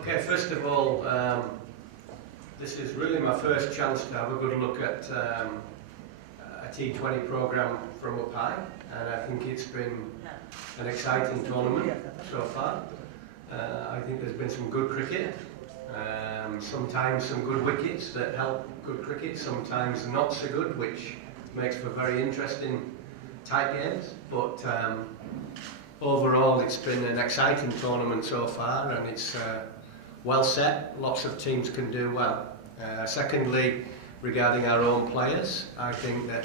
Okay, first of all, this is really my first chance to have a good look at a T20 programme from up high, and I think it's been an exciting tournament so far. I think there's been some good cricket, sometimes some good wickets that help good cricket, sometimes not so good, which makes for very interesting tight games, but overall it's been an exciting tournament so far, and it's well set. Lots of teams can do well. Secondly, regarding our own players, I think that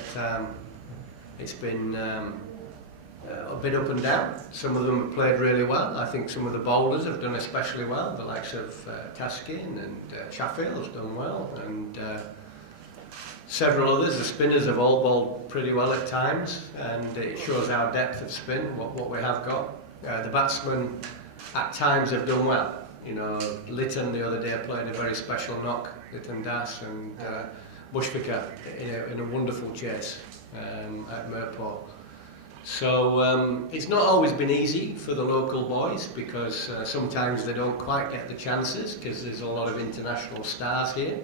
it's been a bit up and down. Some of them have played really well. I think some of the bowlers have done especially well, the likes of Taskin and Chaffield's done well, and several others. The spinners have all bowled pretty well at times, and it shows our depth of spin, what we have got. The batsmen at times have done well. You know, Lytton the other day played a very special knock, Lytton Das, and Bushvicker in a wonderful chase at Mirpur. So it's not always been easy for the local boys, because sometimes they don't quite get the chances because there's a lot of international stars here.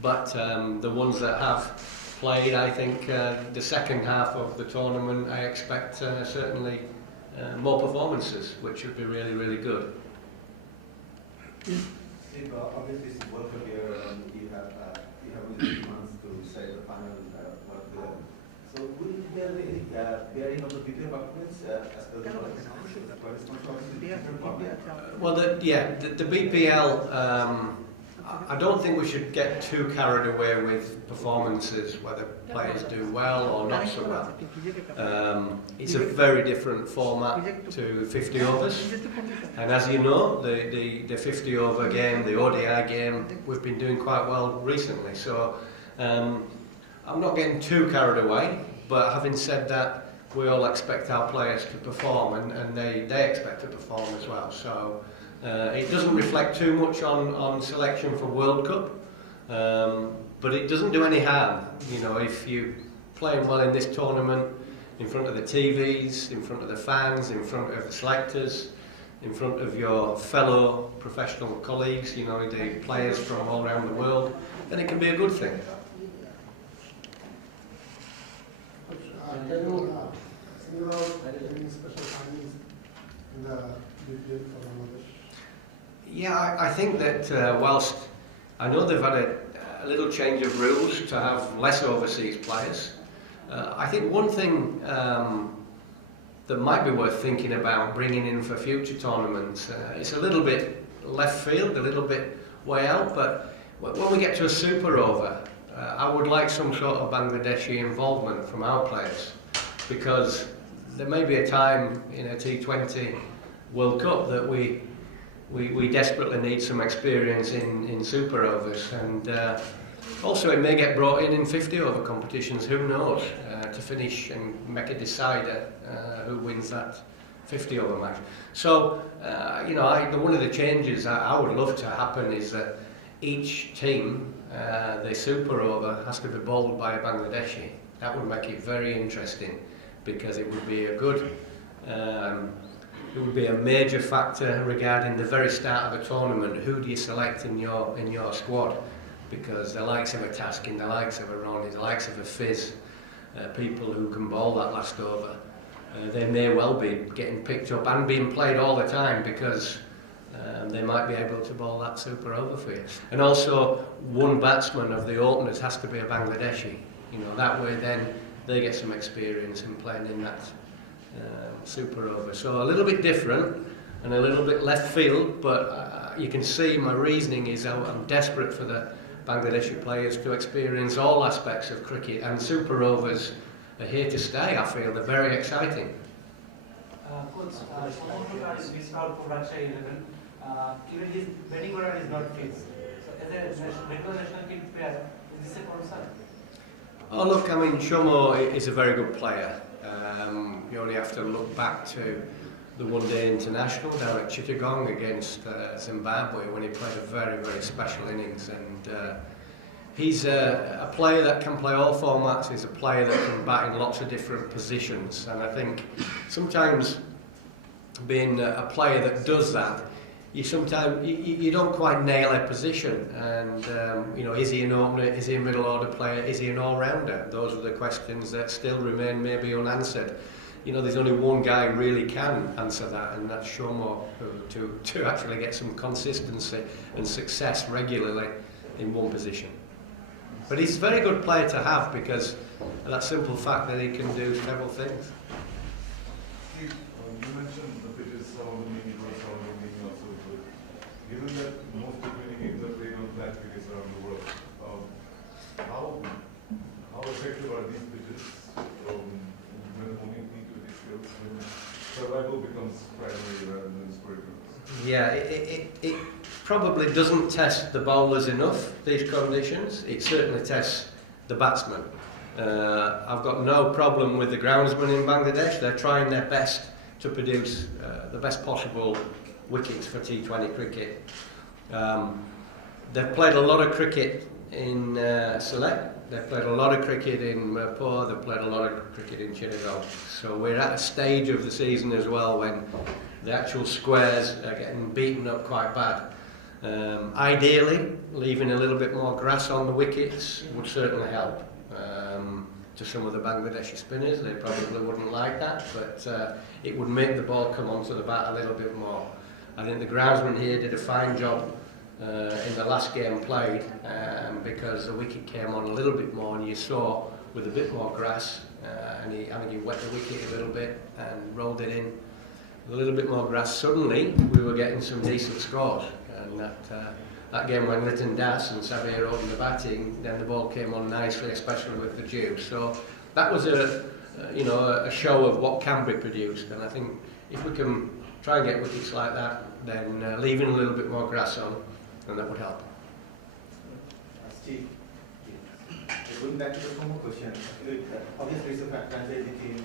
But the ones that have played, I think the second half of the tournament, I expect certainly more performances, which would be really, really good. Obviously, it's World Cup year, and you have only 3 months to decide the final work there. So, will there be any bearing of the BPL performance as per the Well, the BPL. I don't think we should get too carried away with performances, whether players do well or not so well. It's a very different format to 50 overs, and as you know, the 50 over game, the ODI game, we've been doing quite well recently, so I'm not getting too carried away, but having said that, we all expect our players to perform, and they expect to perform as well. So it doesn't reflect too much on selection for World Cup, but it doesn't do any harm. You know, if you're playing well in this tournament, in front of the TVs, in front of the fans, in front of the selectors, in front of your fellow professional colleagues, you know, the players from all around the world, then it can be a good thing. Can you single out any special findings in the BPL for Bangladesh? Yeah, I think that whilst I know they've had a little change of rules to have less overseas players, I think one thing that might be worth thinking about bringing in for future tournaments, it's a little bit left field, a little bit way out, but when we get to a super over, I would like some sort of Bangladeshi involvement from our players, because there may be a time in a T20 World Cup that we desperately need some experience in super overs, and also it may get brought in 50 over competitions, who knows, to finish and make a decider who wins that 50 over match. So you know, one of the changes I would love to happen is that each team, the super over, has to be bowled by a Bangladeshi. That would make it very interesting, because it would be a good it would be a major factor regarding the very start of a tournament. Who do you select in your squad? Because the likes of a Taskin, the likes of a Ronnie, the likes of a Fizz, people who can bowl that last over, they may well be getting picked up and being played all the time, because they might be able to bowl that super over for you. And also, one batsman of the openers has to be a Bangladeshi. You know, that way then they get some experience in playing in that super over. So a little bit different and a little bit left field, but you can see my reasoning is I'm desperate for the Bangladeshi players to experience all aspects of cricket, and super overs are here to stay. I feel they're very exciting. Coach, Somonkar is missed out for Russia 11. Even his batting order is not fixed. So as a regular national team player, is this a concern? Oh look, I mean, Shomo is a very good player. You only have to look back to the one-day international down at Chittagong against Zimbabwe, when he played a very, very special innings, and he's a player that can play all formats. He's a player that can bat in lots of different positions, and I think sometimes being a player that does that, you sometimes you don't quite nail a position, and you know, is he an opener, is he a middle order player, is he an all-rounder? Those are the questions that still remain maybe unanswered. You know, there's only one guy who really can answer that, and that's Shomo, to actually get some consistency and success regularly in one position. But he's a very good player to have because of that simple fact that he can do several things. You mentioned the pitches, some of the mini world, some of the mini also good. Given that most of the mini games are played on flat pitches around the world, how effective are these pitches when owning T20 skills, when survival becomes primary rather than scoring runs? Yeah, it probably doesn't test the bowlers enough, these conditions. It certainly tests the batsmen. I've got no problem with the groundsmen in Bangladesh. They're trying their best to produce the best possible wickets for T20 cricket. They've played a lot of cricket in Sylhet. They've played a lot of cricket in Mirpur. They've played a lot of cricket in Chittagong. So we're at a stage of the season as well when the actual squares are getting beaten up quite bad. Ideally, leaving a little bit more grass on the wickets would certainly help. To some of the Bangladeshi spinners, they probably wouldn't like that, but it would make the ball come onto the bat a little bit more. I think the groundsman here did a fine job in the last game played because the wicket came on a little bit more, and you saw with a bit more grass, and I think he wet the wicket a little bit and rolled it in. With a little bit more grass, suddenly we were getting some decent scores, and that game when Lytton Das and Sabir opened the batting, then the ball came on nicely, especially with the dew. So that was a show of what can be produced, and I think if we can try and get wickets like that, then leaving a little bit more grass on, then that would help. Steve, going back to the former question, obviously it's a franchise team, the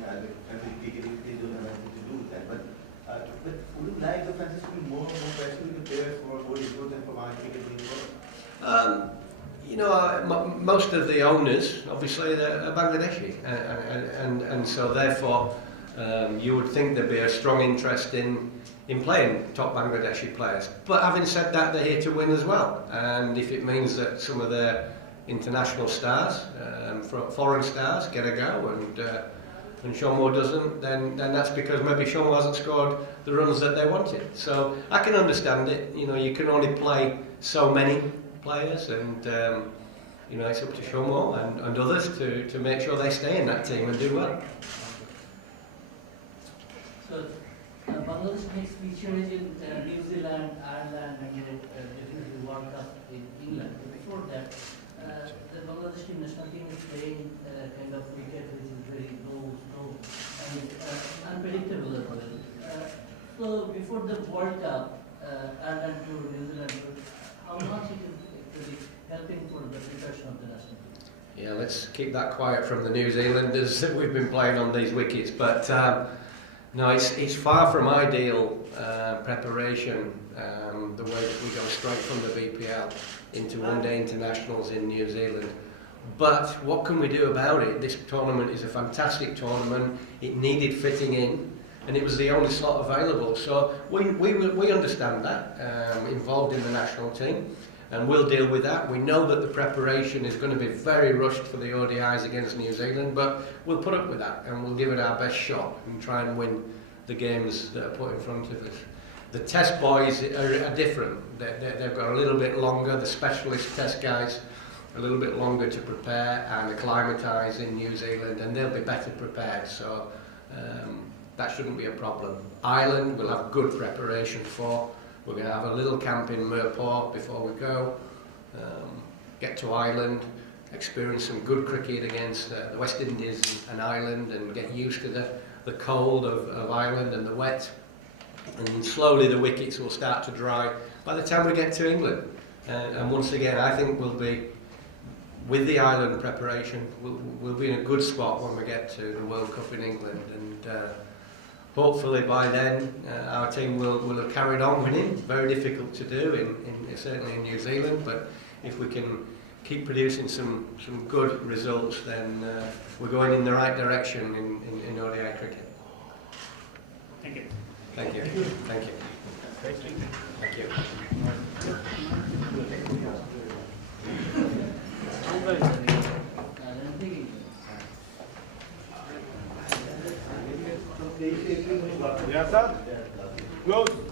franchise cricket they don't have anything to do with that, but would you like the franchise to be more passionate with the players for more input and for my cricket being more? You know, most of the owners, obviously, are Bangladeshi, and so therefore you would think there'd be a strong interest in playing top Bangladeshi players. But having said that, they're here to win as well, and if it means that some of their international stars, foreign stars, get a go, and Shomo doesn't, then that's because maybe Shomo hasn't scored the runs that they wanted. So I can understand it. You know, you can only play so many players, and you know, it's up to Shomo and others to make sure they stay in that team and do well. So Bangladesh makes features in New Zealand, Ireland, and definitely World Cup in England. Before that, the Bangladesh national team is playing kind of cricket which is very low, slow, and unpredictable as well. So before the World Cup, Ireland to New Zealand, how much it is actually helping for the preparation of the national team? Yeah, let's keep that quiet from the New Zealanders that we've been playing on these wickets. But no, it's far from ideal preparation, the way that we go straight from the BPL into one-day internationals in New Zealand. But what can we do about it? This tournament is a fantastic tournament. It needed fitting in, and it was the only slot available. So we understand that, involved in the national team, and we'll deal with that. We know that the preparation is going to be very rushed for the ODIs against New Zealand, but we'll put up with that, and we'll give it our best shot and try and win the games that are put in front of us. The test boys are different. They've got a little bit longer, the specialist test guys, a little bit longer to prepare and acclimatise in New Zealand, and they'll be better prepared, so that shouldn't be a problem. Ireland will have good preparation for. We're going to have a little camp in Mirpur before we go, get to Ireland, experience some good cricket against the West Indies and Ireland, and get used to the cold of Ireland and the wet. And slowly the wickets will start to dry by the time we get to England. And once again, I think we'll be, with the Ireland preparation, we'll be in a good spot when we get to the World Cup in England. And hopefully by then our team will have carried on winning. Very difficult to do, certainly in New Zealand, but if we can keep producing some good results, then we're going in the right direction in ODI cricket. Thank you. Thank you. Thank you. Thank you. Yeah, sir. Close.